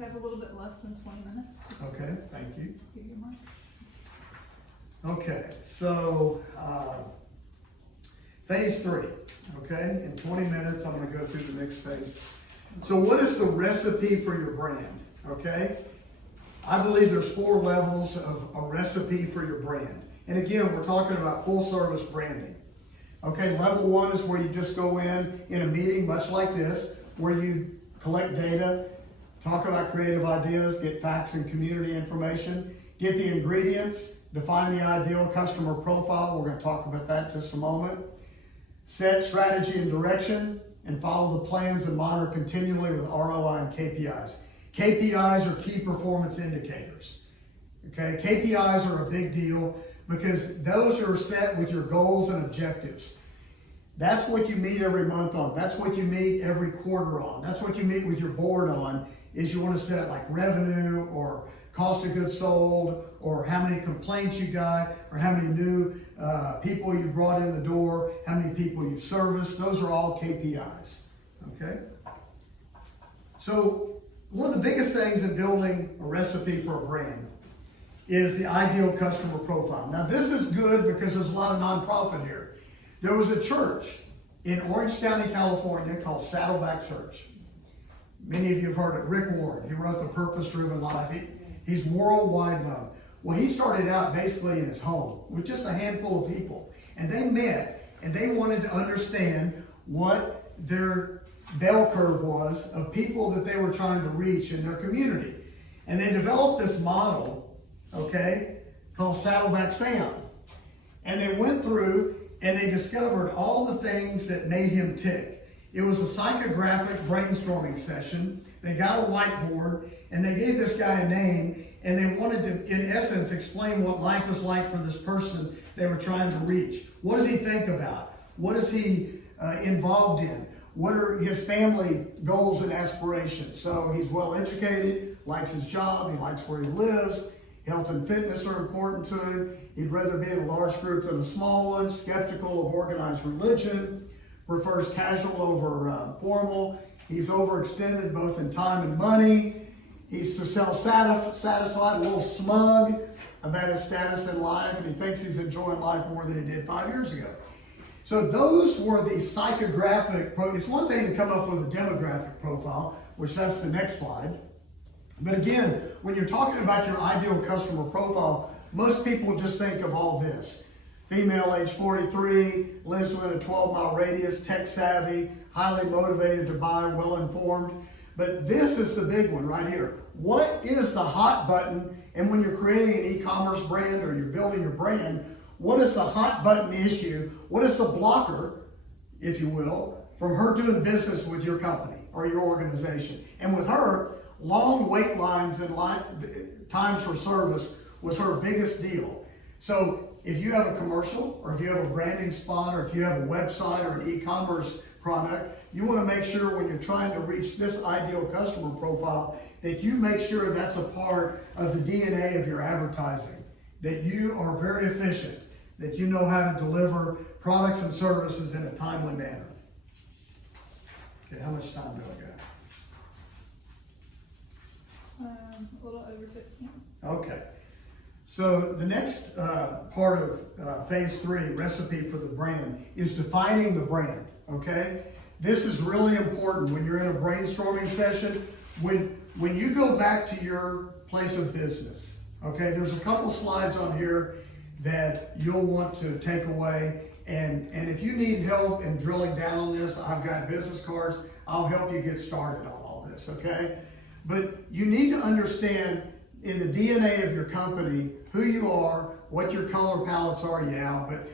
have a little bit less than 20 minutes. Okay, thank you. Give you mine. Okay, so phase 3, okay? In 20 minutes, I'm gonna go through the next phase. So what is the recipe for your brand, okay? I believe there's 4 levels of a recipe for your brand. And again, we're talking about full service branding. Okay, level 1 is where you just go in a meeting, much like this, where you collect data, talk about creative ideas, get facts and community information, get the ingredients, define the ideal customer profile. We're going to talk about that in just a moment. Set strategy and direction, and follow the plans and monitor continually with ROI and KPIs. KPIs are key performance indicators. Okay, KPIs are a big deal because those are set with your goals and objectives. That's what you meet every month on. That's what you meet every quarter on. That's what you meet with your board on, is you want to set like revenue or cost of goods sold, or how many complaints you got, or how many new people you brought in the door, how many people you serviced. Those are all KPIs, okay? So one of the biggest things in building a recipe for a brand is the ideal customer profile. Now this is good because there's a lot of nonprofit here. There was a church in Orange County, California called Saddleback Church. Many of you have heard of Rick Warren. He wrote The Purpose Driven Life. He's worldwide known. Well, he started out basically in his home with just a handful of people. And they met and they wanted to understand what their bell curve was of people that they were trying to reach in their community. And they developed this model, okay, called Saddleback Sam. And they went through and they discovered all the things that made him tick. It was a psychographic brainstorming session. They got a whiteboard and they gave this guy a name, and they wanted to, in essence, explain what life is like for this person they were trying to reach. What does he think about? What is he involved in? What are his family goals and aspirations? So he's well educated, likes his job, he likes where he lives, health and fitness are important to him. He'd rather be in a large group than a small one, skeptical of organized religion, prefers casual over formal. He's overextended both in time and money. He's self-satisfied, a little smug about his status in life, and he thinks he's enjoying life more than he did 5 years ago. So those were the psychographic, it's one thing to come up with a demographic profile, which that's the next slide. But again, when you're talking about your ideal customer profile, most people just think of all this. Female, age 43, lives within a 12-mile radius, tech savvy, highly motivated to buy, well-informed. But this is the big one right here. What is the hot button? And when you're creating an e-commerce brand or you're building your brand, what is the hot button issue? What is the blocker, if you will, from her doing business with your company or your organization? And with her, long wait lines and times for service was her biggest deal. So if you have a commercial, or if you have a branding spot, or if you have a website or an e-commerce product, you want to make sure when you're trying to reach this ideal customer profile that you make sure that's a part of the DNA of your advertising, that you are very efficient, that you know how to deliver products and services in a timely manner. Okay, how much time do I got? A little over 15. Okay. So the next part of phase 3, recipe for the brand, is defining the brand, okay? This is really important when you're in a brainstorming session. When you go back to your place of business, okay, there's a couple slides on here that you'll want to take away. And if you need help in drilling down on this, I've got business cards. I'll help you get started on all this, okay? But you need to understand in the DNA of your company who you are, what your color palettes are, yeah, but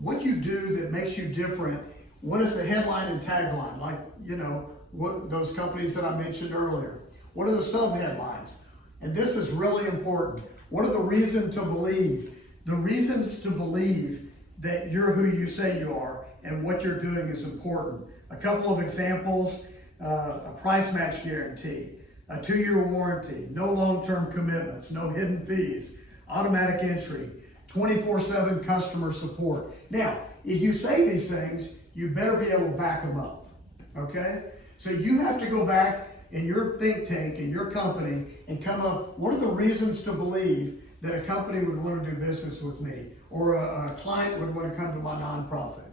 what you do that makes you different. What is the headline and tagline? Like, you know, what those companies that I mentioned earlier. What are the subheadlines? And this is really important. What are the reasons to believe? The reasons to believe that you're who you say you are and what you're doing is important. A couple of examples, a price match guarantee, a 2-year warranty, no long-term commitments, no hidden fees, automatic entry, 24/7 customer support. Now, if you say these things, you better be able to back them up, okay? So you have to go back in your think tank, in your company, and come up, what are the reasons to believe that a company would want to do business with me, or a client would want to come to my nonprofit?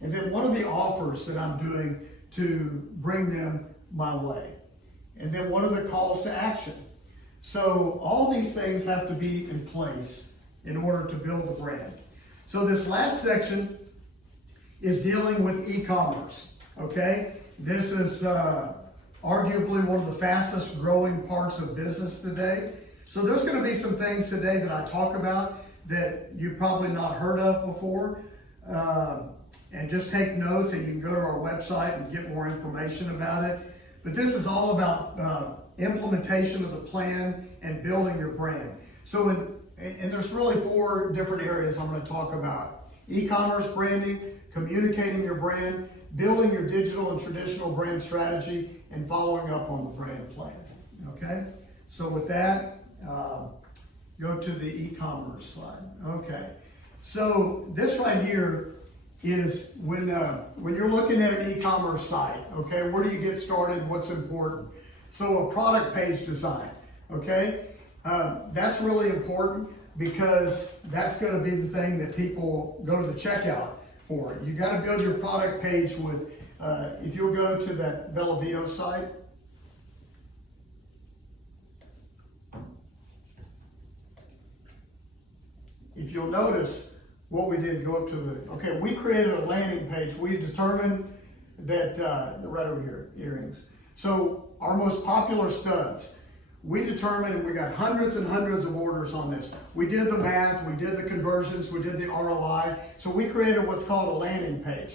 And then what are the offers that I'm doing to bring them my way? And then what are the calls to action? So all these things have to be in place in order to build a brand. So this last section is dealing with e-commerce, okay? This is arguably one of the fastest growing parts of business today. So there's going to be some things today that I talk about that you've probably not heard of before. And just take notes, and you can go to our website and get more information about it. But this is all about implementation of the plan and building your brand. So, and there's really 4 different areas I'm going to talk about: e-commerce branding, communicating your brand, building your digital and traditional brand strategy, and following up on the brand plan. Okay? So with that, go to the e-commerce slide. Okay. So this right here is when you're looking at an e-commerce site, okay, where do you get started? What's important? So a product page design, okay, that's really important because that's going to be the thing that people go to the checkout for. You got to build your product page with, if you'll go to that Bellavio site, if you'll notice, what we did, go up to the, okay, we created a landing page. We determined that, right over here, earrings. So our most popular studs, we determined, and we got hundreds and hundreds of orders on this. We did the math, we did the conversions, we did the ROI. So we created what's called a landing page.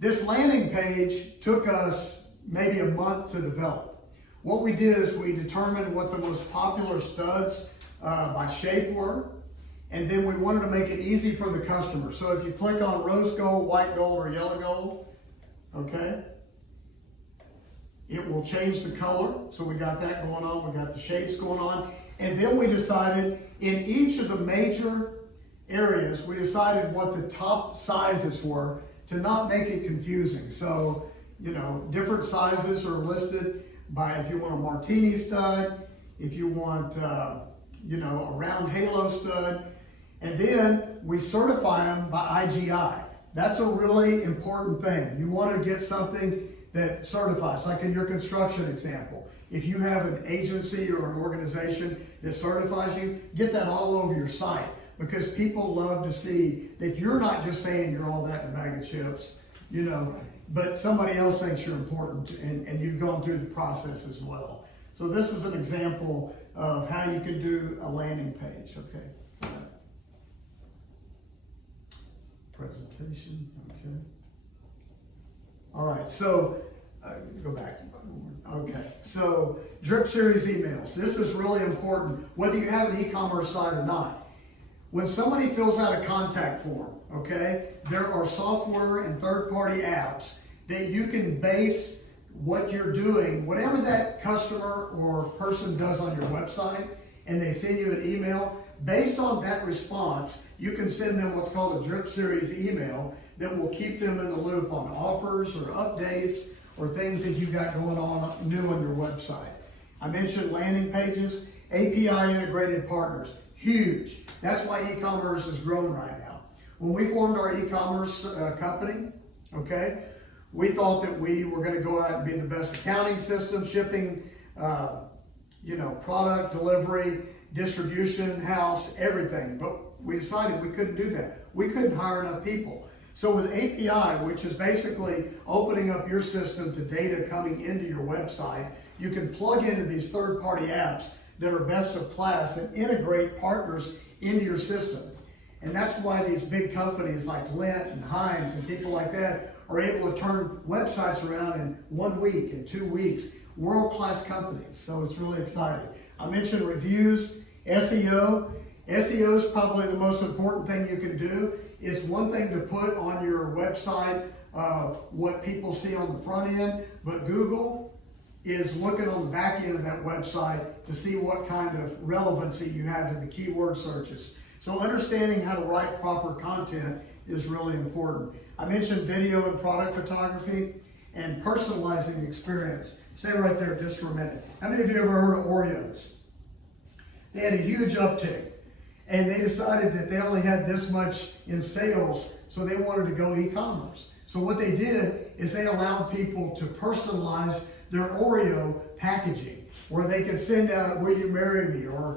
This landing page took us maybe a month to develop. What we did is we determined what the most popular studs by shape were. And then we wanted to make it easy for the customer. So if you click on rose gold, white gold, or yellow gold, okay, it will change the color. So we got that going on. We got the shapes going on. And then we decided in each of the major areas, we decided what the top sizes were to not make it confusing. So, you know, different sizes are listed by, if you want a martini stud, if you want, you know, a round halo stud. And then we certify them by IGI. That's a really important thing. You want to get something that certifies, like in your construction example. If you have an agency or an organization that certifies you, get that all over your site, because people love to see that you're not just saying you're all that in a bag of chips, you know, but somebody else thinks you're important, and you've gone through the process as well. So this is an example of how you can do a landing page, okay? Presentation, okay. All right, so go back. Okay, so drip series emails. This is really important, whether you have an e-commerce site or not. When somebody fills out a contact form, okay, there are software and third-party apps that you can base what you're doing, whatever that customer or person does on your website, and they send you an email. Based on that response, you can send them what's called a drip series email that will keep them in the loop on offers or updates or things that you've got going on new on your website. I mentioned landing pages, API integrated partners, huge. That's why e-commerce is growing right now. When we formed our e-commerce company, okay, we thought that we were going to go out and be the best accounting system, shipping, you know, product delivery, distribution house, everything. But we decided we couldn't do that. We couldn't hire enough people. So with API, which is basically opening up your system to data coming into your website, you can plug into these third-party apps that are best of class and integrate partners into your system. And that's why these big companies like Lint and Heinz and people like that are able to turn websites around in 1 week, in 2 weeks. World-class companies, so it's really exciting. I mentioned reviews, SEO. SEO is probably the most important thing you can do. It's one thing to put on your website what people see on the front end, but Google is looking on the back end of that website to see what kind of relevancy you have to the keyword searches. So understanding how to write proper content is really important. I mentioned video and product photography. and personalizing the experience. Stay right there just for a minute. How many of you ever heard of Oreos? They had a huge uptick, and they decided that they only had this much in sales, so they wanted to go e-commerce. So what they did is they allowed people to personalize their Oreo packaging, where they could send out "Will you marry me?" or